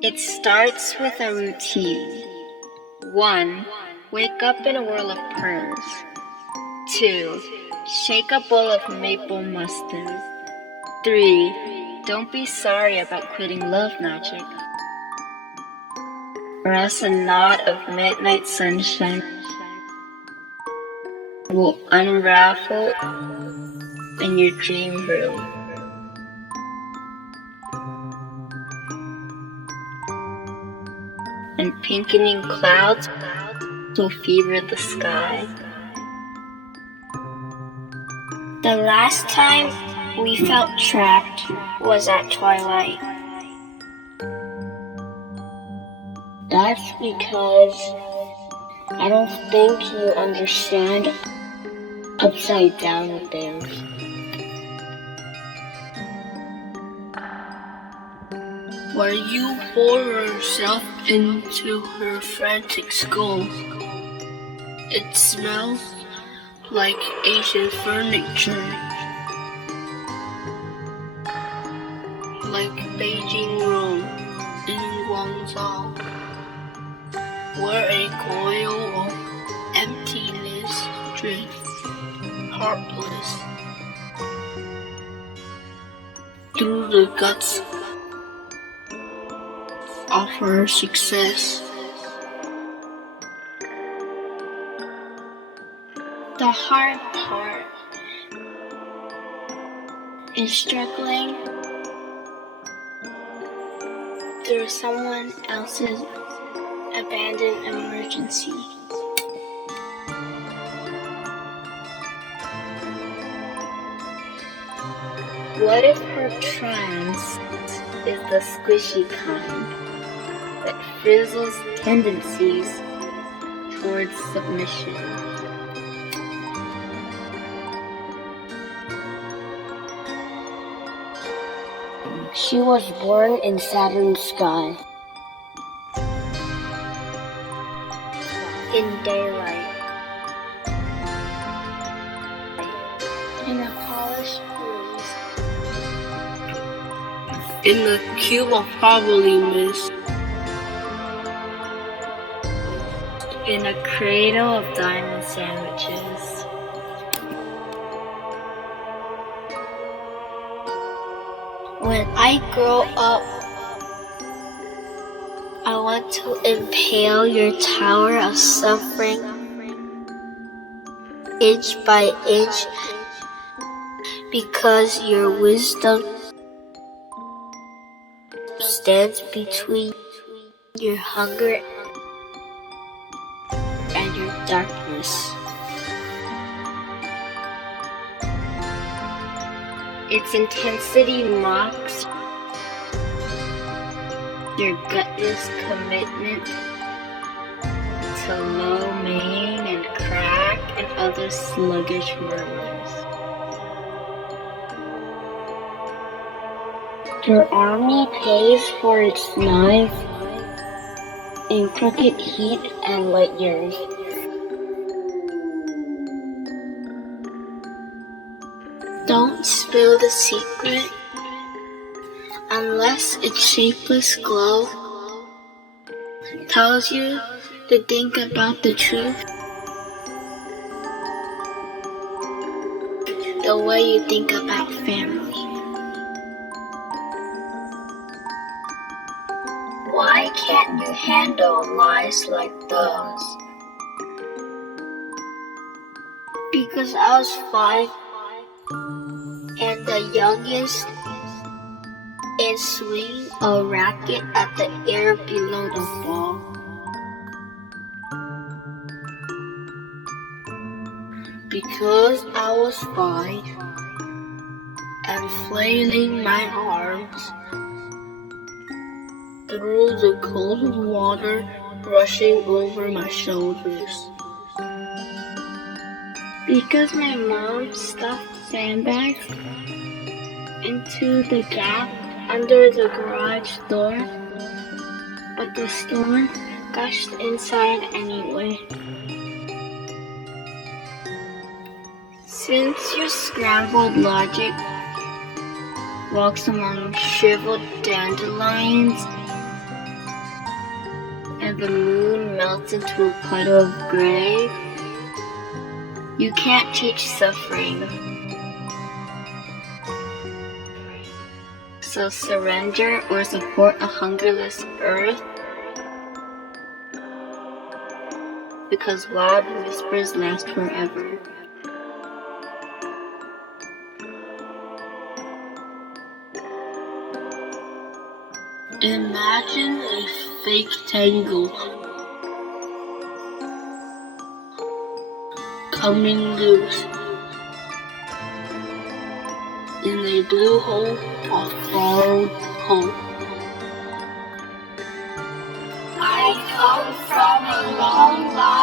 It starts with a routine. 1. Wake up in a whirl of pearls. 2. Shake a bowl of maple mustard. 3. Don't be sorry about quitting love magic, or else a knot of midnight sunshine will unravel in your dream room. And pinkening clouds will fever the sky. The last time we felt trapped was at twilight. That's because I don't think you understand upside down things. Where you pour yourself into her frantic skull. It smells like Asian furniture, like Beijing Rome in Guangzhou, where a coil of emptiness drifts, heartless, through the guts of her success. The hard part is struggling through someone else's abandoned emergency. What if her trance is the squishy kind that frizzles tendencies towards submission? She was born in Saturn's sky. In daylight. In a polished breeze. In the cube of probably mist. In a cradle of diamond sandwiches. When I grow up, I want to impale your tower of suffering inch by inch, because your wisdom stands between your hunger and your darkness. Its intensity mocks your gutless commitment to low main and crack and other sluggish murmurs. Your army pays for its knife in crooked heat and light years. Don't spill the secret unless its shapeless glow tells you to think about the truth the way you think about family. Why can't you handle lies like those? Because I was 5 and the youngest and swing a racket at the air below the ball. Because I was 5 and flailing my arms through the cold water rushing over my shoulders. Because my mom stuffed sandbags into the gap under the garage door, but the storm gushed inside anyway. Since your scrambled logic walks among shriveled dandelions, the moon melts into a puddle of gray. You can't teach suffering. So surrender or support a hungerless earth, because loud whispers last forever. Imagine a fake tangle coming loose in a blue hole of borrowed hope. I come from a long line